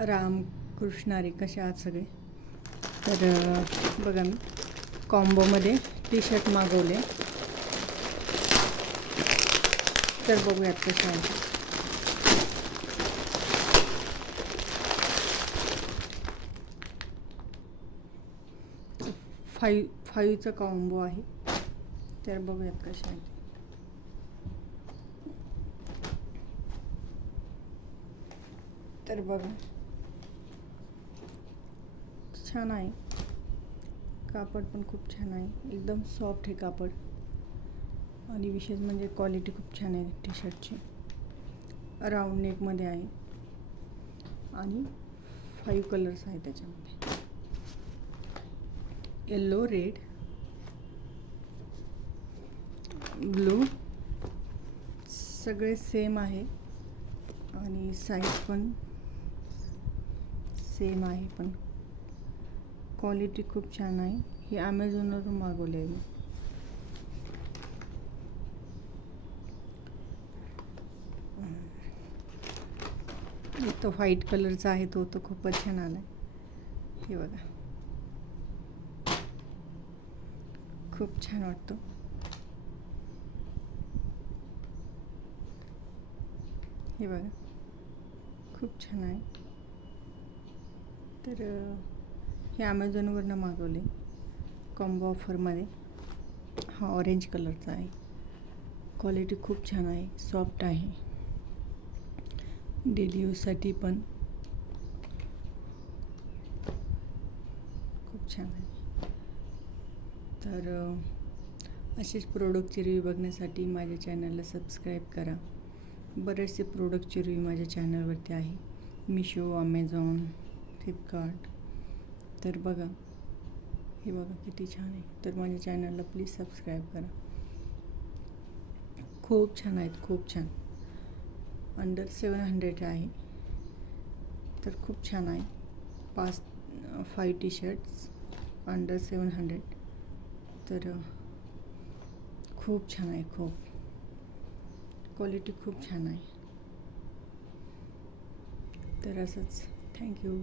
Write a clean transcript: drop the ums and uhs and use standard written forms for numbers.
रामकृष्ण हरी, कसे आहात सगळे? तर बघा, मी कॉम्बोमध्ये टी शर्ट मागवले, तर बघूयात कसे आहे. फाईव्हचा कॉम्बो आहे, तर बघूयात कसे आहे. तर बघा, छान आहे, कापड पण खूप छान आहे, एकदम सॉफ्ट आहे कापड. आणि विशेष म्हणजे क्वालिटी खूप छान आहे टी शर्टची. राऊंड नेकमध्ये आहे आणि 5 कलर्स आहेत त्याच्यामध्ये, येल्लो, रेड, ब्लू, सगळे सेम आहे आणि साईज पण सेम आहे. पण क्वालिटी खूप छान आहे. ही ॲमेझॉनवरून मागवली आहे मी. तो व्हाईट कलरचा आहे, तो खूपच छान आला आहे. हे बघा, खूप छान वाटतो. हे बघा, खूप छान आहे. तर हे ॲमेझॉनवरनं मागवले कॉम्बो ऑफरमध्ये. हा ऑरेंज कलरचा आहे. क्वालिटी खूप छान आहे, सॉफ्ट आहे, डेली यूजसाठी पण खूप छान आहे. तर असेच प्रोडक्टचे रिव्ह्यू बघण्यासाठी माझ्या चॅनलला सबस्क्राईब करा. बरेचसे प्रोडक्टचे रिव्ह्यू माझ्या चॅनलवरती आहे, मिशो, ॲमेझॉन, फ्लिपकार्ट. तर बघा, हे बघा किती छान आहे. तर माझ्या चॅनलला प्लीज सबस्क्राईब करा. खूप छान आहेत, खूप छान. अंडर 700 आहे, तर खूप छान आहे. 5 टी शर्ट्स अंडर 700, तर खूप छान आहे. खूप क्वालिटी खूप छान आहे. तर असंच, थँक्यू.